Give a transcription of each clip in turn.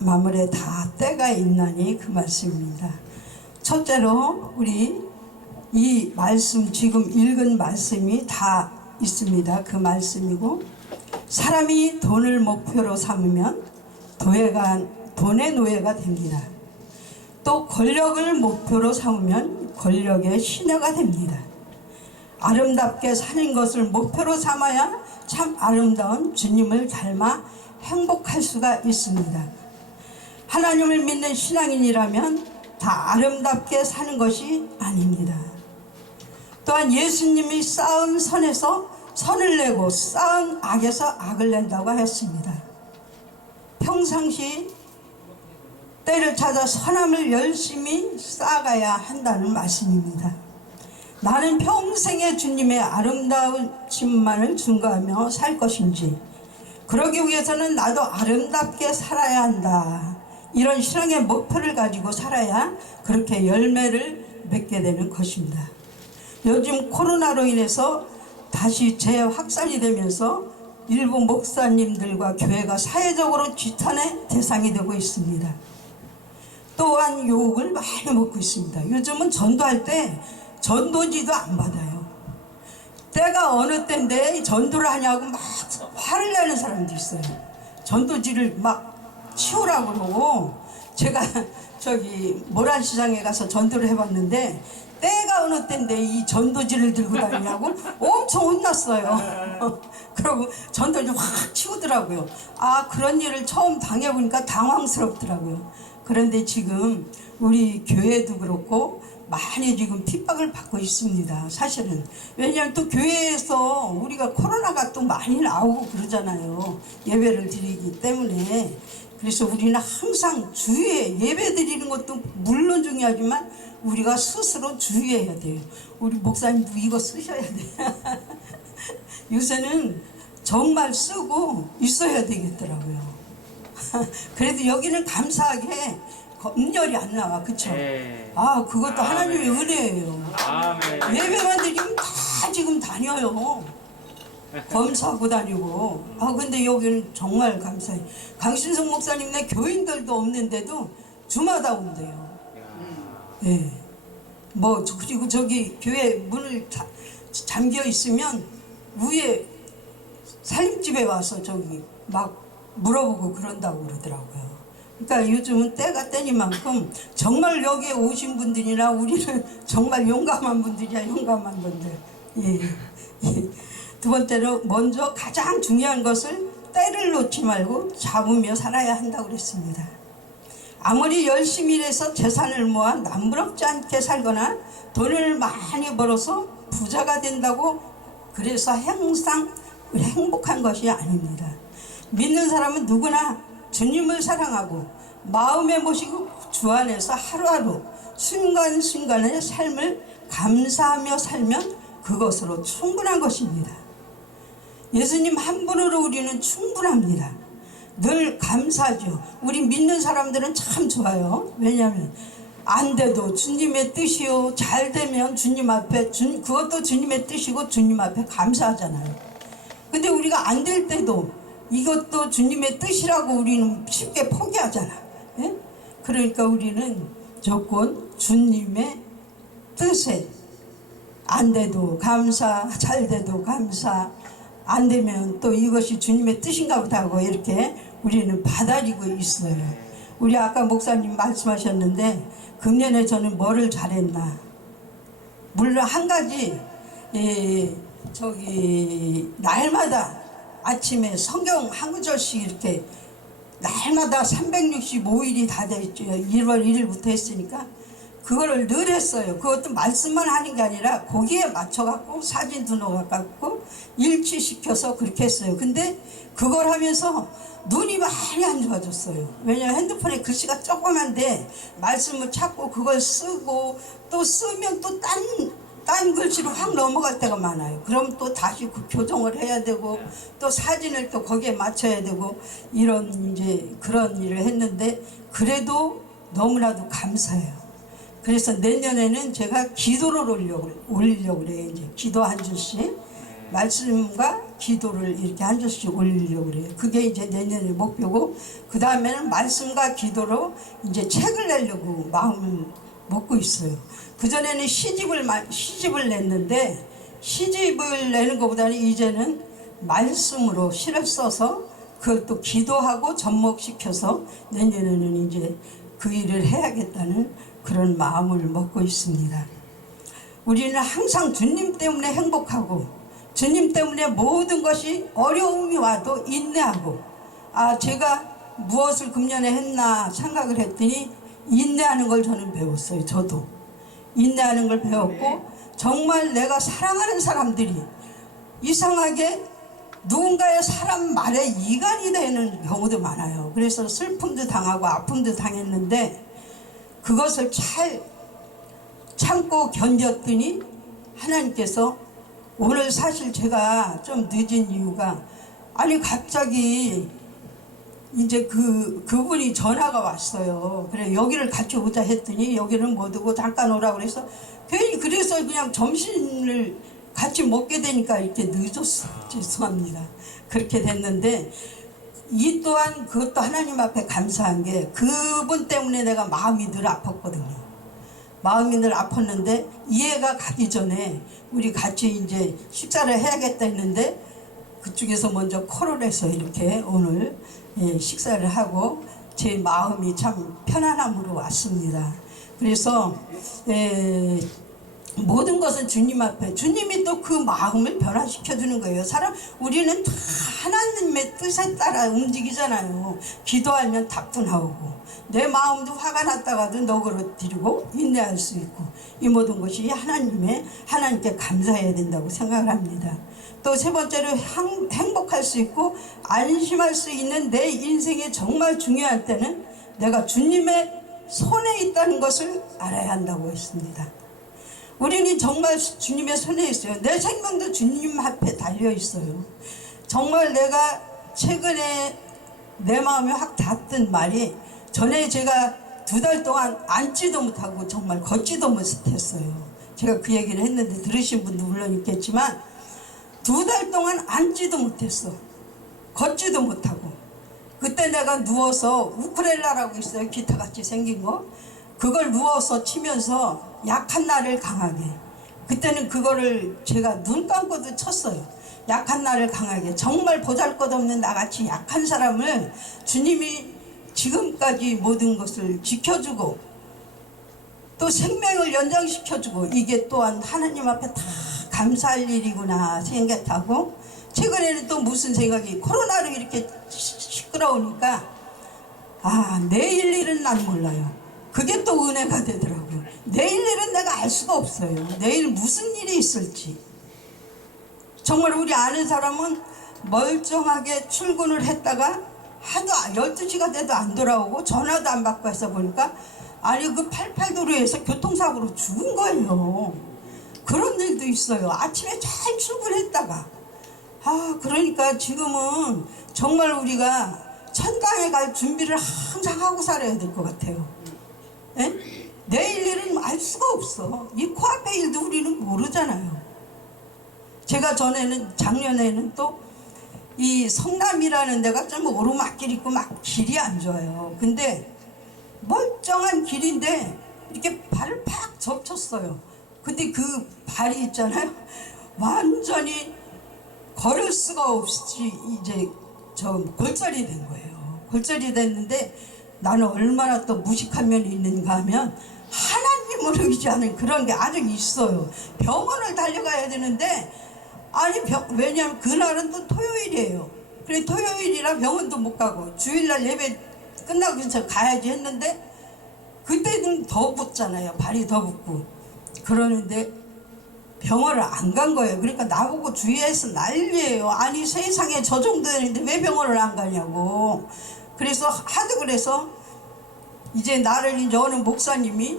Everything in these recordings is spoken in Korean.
마물에 다 때가 있나니 그 말씀입니다. 첫째로 우리 이 말씀, 지금 읽은 말씀이 다 있습니다. 그 말씀이고, 사람이 돈을 목표로 삼으면 돈의 노예가 됩니다. 또 권력을 목표로 삼으면 권력의 신하가 됩니다. 아름답게 사는 것을 목표로 삼아야 참 아름다운 주님을 닮아 행복할 수가 있습니다. 하나님을 믿는 신앙인이라면 다 아름답게 사는 것이 아닙니다. 또한 예수님이 쌓은 선에서 선을 내고 쌓은 악에서 악을 낸다고 했습니다. 평상시 때를 찾아 선함을 열심히 쌓아가야 한다는 말씀입니다. 나는 평생에 주님의 아름다우심만을 증거하며 살 것인지, 그러기 위해서는 나도 아름답게 살아야 한다, 이런 신앙의 목표를 가지고 살아야 그렇게 열매를 맺게 되는 것입니다. 요즘 코로나로 인해서 다시 재확산이 되면서 일부 목사님들과 교회가 사회적으로 지탄의 대상이 되고 있습니다. 또한 욕을 많이 먹고 있습니다. 요즘은 전도할 때 전도지도 안 받아요. 때가 어느 때인데 전도를 하냐고 막 화를 내는 사람도 있어요. 전도지를 막 치우라고 그러고, 제가 저기 모란시장에 가서 전도를 해봤는데 때가 어느 때인데 이 전도지를 들고 다니냐고 엄청 혼났어요. 그러고 전도지 확 치우더라고요. 아, 그런 일을 처음 당해보니까 당황스럽더라고요. 그런데 지금 우리 교회도 그렇고 많이 지금 핍박을 받고 있습니다. 사실은. 왜냐하면 또 교회에서 우리가 코로나가 또 많이 나오고 그러잖아요. 예배를 드리기 때문에. 그래서 우리는 항상 주의해. 예배 드리는 것도 물론 중요하지만 우리가 스스로 주의해야 돼요. 우리 목사님도 이거 쓰셔야 돼요. 요새는 정말 쓰고 있어야 되겠더라고요. 그래도 여기는 감사하게 음열이 안 나와. 그쵸? 네. 아, 그것도 아멘. 하나님의 은혜예요. 아멘. 예배만 드리면 다 지금 다녀요. 검사하고 다니고. 아, 근데 여기는 정말 감사해요. 강신성 목사님네 교인들도 없는데도 주마다 온대요. 예. 뭐 그리고 저기 교회 문을 잠겨 있으면 위에 살림집에 와서 저기 막 물어보고 그런다고 그러더라고요. 그러니까 요즘은 때가 때니만큼 정말 여기에 오신 분들이나 우리는 정말 용감한 분들이야. 용감한 분들. 예. 예. 두 번째로 먼저 가장 중요한 것을 때를 놓지 말고 잡으며 살아야 한다고 그랬습니다. 아무리 열심히 일해서 재산을 모아 남부럽지 않게 살거나 돈을 많이 벌어서 부자가 된다고 그래서 항상 행복한 것이 아닙니다. 믿는 사람은 누구나 주님을 사랑하고 마음에 모시고 주 안에서 하루하루 순간순간의 삶을 감사하며 살면 그것으로 충분한 것입니다. 예수님 한 분으로 우리는 충분합니다. 늘 감사하죠. 우리 믿는 사람들은 참 좋아요. 왜냐하면 안 돼도 주님의 뜻이요, 잘 되면 주님 앞에 그것도 주님의 뜻이고 주님 앞에 감사하잖아요. 근데 우리가 안 될 때도 이것도 주님의 뜻이라고 우리는 쉽게 포기하잖아. 예? 그러니까 우리는 조건 주님의 뜻에 안 돼도 감사, 잘 돼도 감사, 안 되면 또 이것이 주님의 뜻인가 보다 하고 이렇게 우리는 받아들이고 있어요. 우리 아까 목사님 말씀하셨는데 금년에 저는 뭐를 잘했나. 물론 한 가지, 저기 날마다 아침에 성경 한 구절씩 이렇게 날마다 365일이 다 됐죠. 1월 1일부터 했으니까 그거를 늘 했어요. 그것도 말씀만 하는 게 아니라 거기에 맞춰갖고 사진도 넣어갖고 일치시켜서 그렇게 했어요. 근데 그걸 하면서 눈이 많이 안 좋아졌어요. 왜냐면 핸드폰에 글씨가 조그만데 말씀을 찾고 그걸 쓰고 또 쓰면 또 딴 글씨로 확 넘어갈 때가 많아요. 그럼 또 다시 그 교정을 해야 되고 또 사진을 또 거기에 맞춰야 되고 이런 이제 그런 일을 했는데 그래도 너무나도 감사해요. 그래서 내년에는 제가 기도를 올리려고 그래요. 이제 기도 한 줄씩 말씀과 기도를 이렇게 한 절씩 올리려고 그래요. 그게 이제 내년의 목표고, 그 다음에는 말씀과 기도로 이제 책을 내려고 마음을 먹고 있어요. 그전에는 시집을 냈는데, 시집을 내는 것보다는 이제는 말씀으로 시를 써서 그걸 또 기도하고 접목시켜서 내년에는 이제 그 일을 해야겠다는 그런 마음을 먹고 있습니다. 우리는 항상 주님 때문에 행복하고, 주님 때문에 모든 것이 어려움이 와도 인내하고, 제가 무엇을 금년에 했나 생각을 했더니 인내하는 걸 저는 배웠어요. 저도 인내하는 걸 배웠고, 정말 내가 사랑하는 사람들이 이상하게 누군가의 사람 말에 이간이 되는 경우도 많아요. 그래서 슬픔도 당하고 아픔도 당했는데 그것을 잘 참고 견뎠더니 하나님께서, 오늘 사실 제가 좀 늦은 이유가, 갑자기 이제 그분이 전화가 왔어요. 그래 여기를 같이 오자 했더니 여기는 못 오고 잠깐 오라고 그래서 괜히 그래서 그냥 점심을 같이 먹게 되니까 이렇게 늦었어. 죄송합니다. 그렇게 됐는데, 이 또한 그것도 하나님 앞에 감사한 게, 그분 때문에 내가 마음이 늘 아팠거든요. 마음이 늘 아팠는데 이해가 가기 전에 우리 같이 이제 식사를 해야겠다 했는데, 그쪽에서 먼저 콜을 해서 이렇게 오늘 식사를 하고 제 마음이 참 편안함으로 왔습니다. 그래서 모든 것은 주님 앞에, 주님이 또 그 마음을 변화시켜 주는 거예요. 우리는 다 하나님의 뜻에 따라 움직이잖아요. 기도하면 답도 나오고, 내 마음도 화가 났다가도 너그러뜨리고 인내할 수 있고, 이 모든 것이 하나님께 감사해야 된다고 생각을 합니다. 또 세 번째로 행복할 수 있고 안심할 수 있는 내 인생에 정말 중요할 때는 내가 주님의 손에 있다는 것을 알아야 한다고 했습니다. 우리는 정말 주님의 손에 있어요. 내 생명도 주님 앞에 달려 있어요. 정말 내가 최근에 내 마음에 확 닿았던 말이, 전에 제가 2달 동안 앉지도 못하고 정말 걷지도 못했어요. 제가 그 얘기를 했는데 들으신 분도 물론 있겠지만 2달 동안 앉지도 못했어. 걷지도 못하고. 그때 내가 누워서 우쿨렐라라고 있어요. 기타같이 생긴 거. 그걸 누워서 치면서 약한 나를 강하게, 그때는 그거를 제가 눈 감고도 쳤어요. 약한 나를 강하게, 정말 보잘것없는 나같이 약한 사람을 주님이 지금까지 모든 것을 지켜주고 또 생명을 연장시켜주고, 이게 또한 하나님 앞에 다 감사할 일이구나 생각하고, 최근에는 또 무슨 생각이, 코로나로 이렇게 시끄러우니까 내일 일은 난 몰라요. 그게 또 은혜가 되더라고요. 내일 일은 내가 알 수가 없어요. 내일 무슨 일이 있을지. 정말 우리 아는 사람은 멀쩡하게 출근을 했다가 하도 12시가 돼도 안 돌아오고 전화도 안 받고 해서 보니까 그 88도로에서 교통사고로 죽은 거예요. 그런 일도 있어요. 아침에 잘 출근했다가. 그러니까 지금은 정말 우리가 천당에 갈 준비를 항상 하고 살아야 될 것 같아요. 내일 일은 알 수가 없어. 이 코앞의 일도 우리는 모르잖아요. 제가 작년에는 또 이 성남이라는 데가 좀 오르막길 있고 막 길이 안 좋아요. 근데 멀쩡한 길인데 이렇게 발을 팍 접쳤어요. 근데 그 발이 있잖아요. 완전히 걸을 수가 없이 이제 골절이 된 거예요. 골절이 됐는데 나는 얼마나 또 무식한 면이 있는가 하면, 하나님을 의지하는 그런 게 아주 있어요. 병원을 달려가야 되는데, 왜냐하면 그날은 또 토요일이에요. 그래 토요일이라 병원도 못 가고 주일날 예배 끝나고 저 가야지 했는데, 그때는 더 붓잖아요. 발이 더 붓고. 그러는데 병원을 안 간 거예요. 그러니까 나보고 주위에서 난리예요. 세상에 저 정도 되는데 왜 병원을 안 가냐고. 그래서 하도 그래서 이제 나를 이제 어느 목사님이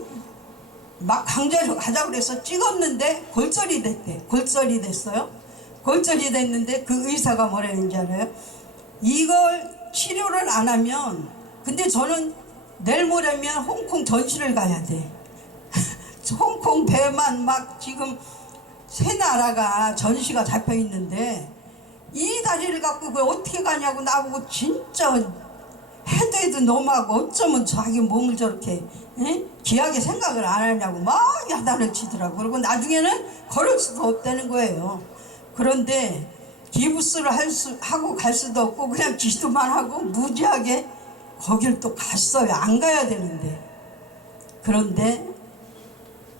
막 강제로 가자고 그래서 찍었는데 골절이 됐대. 골절이 됐어요. 골절이 됐는데 그 의사가 뭐라 했는지 알아요? 이걸 치료를 안 하면, 근데 저는 내일 모레면 홍콩 전시를 가야 돼. 홍콩 대만 막 지금 세 나라가 전시가 잡혀 있는데, 이 다리를 갖고 그걸 어떻게 가냐고 나보고 진짜 해도 너무하고 어쩌면 자기 몸을 저렇게 귀하게 생각을 안 하냐고 막 야단을 치더라고. 그리고 나중에는 걸을 수도 없다는 거예요. 그런데 기부스를 하고 갈 수도 없고 그냥 기도만 하고 무지하게 거길 또 갔어요. 안 가야 되는데. 그런데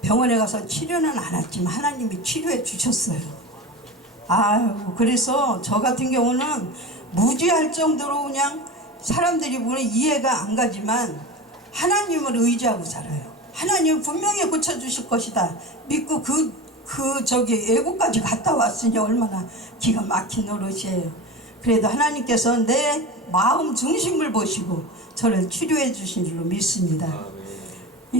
병원에 가서 치료는 안 했지만 하나님이 치료해 주셨어요. 아유, 그래서 저 같은 경우는 무지할 정도로 그냥 사람들이 보면 이해가 안 가지만 하나님을 의지하고 살아요. 하나님 분명히 고쳐주실 것이다 믿고 애국까지 갔다 왔으니 얼마나 기가 막힌 노릇이에요. 그래도 하나님께서 내 마음 중심을 보시고 저를 치료해 주신 줄로 믿습니다.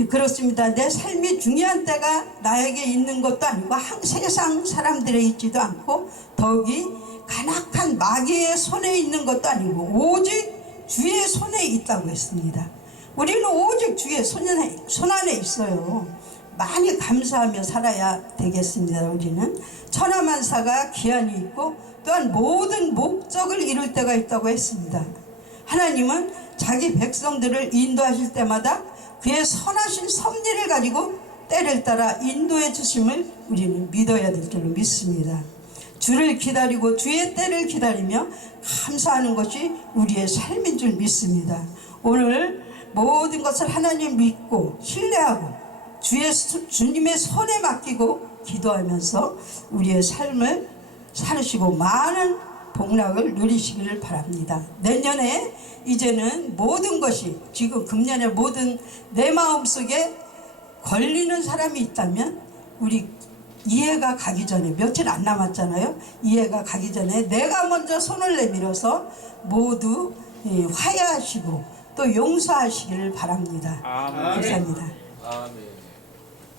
그렇습니다. 내 삶이 중요한 때가 나에게 있는 것도 아니고 세상 사람들에 있지도 않고 더욱이 간악한 마귀의 손에 있는 것도 아니고 오직 주의 손에 있다고 했습니다. 우리는 오직 주의 손 안에 있어요. 많이 감사하며 살아야 되겠습니다. 우리는 천하만사가 기한이 있고 또한 모든 목적을 이룰 때가 있다고 했습니다. 하나님은 자기 백성들을 인도하실 때마다 그의 선하신 섭리를 가지고 때를 따라 인도해 주심을 우리는 믿어야 될 줄로 믿습니다. 주를 기다리고 주의 때를 기다리며 감사하는 것이 우리의 삶인 줄 믿습니다. 오늘 모든 것을 하나님 믿고 신뢰하고 주님의 손에 맡기고 기도하면서 우리의 삶을 살으시고 많은 복락을 누리시기를 바랍니다. 내년에 이제는 모든 것이 지금 금년에 모든 내 마음속에 걸리는 사람이 있다면 우리 이해가 가기 전에 며칠 안 남았잖아요. 이해가 가기 전에 내가 먼저 손을 내밀어서 모두 화해하시고 또 용서하시기를 바랍니다. 아멘. 감사합니다. 아멘.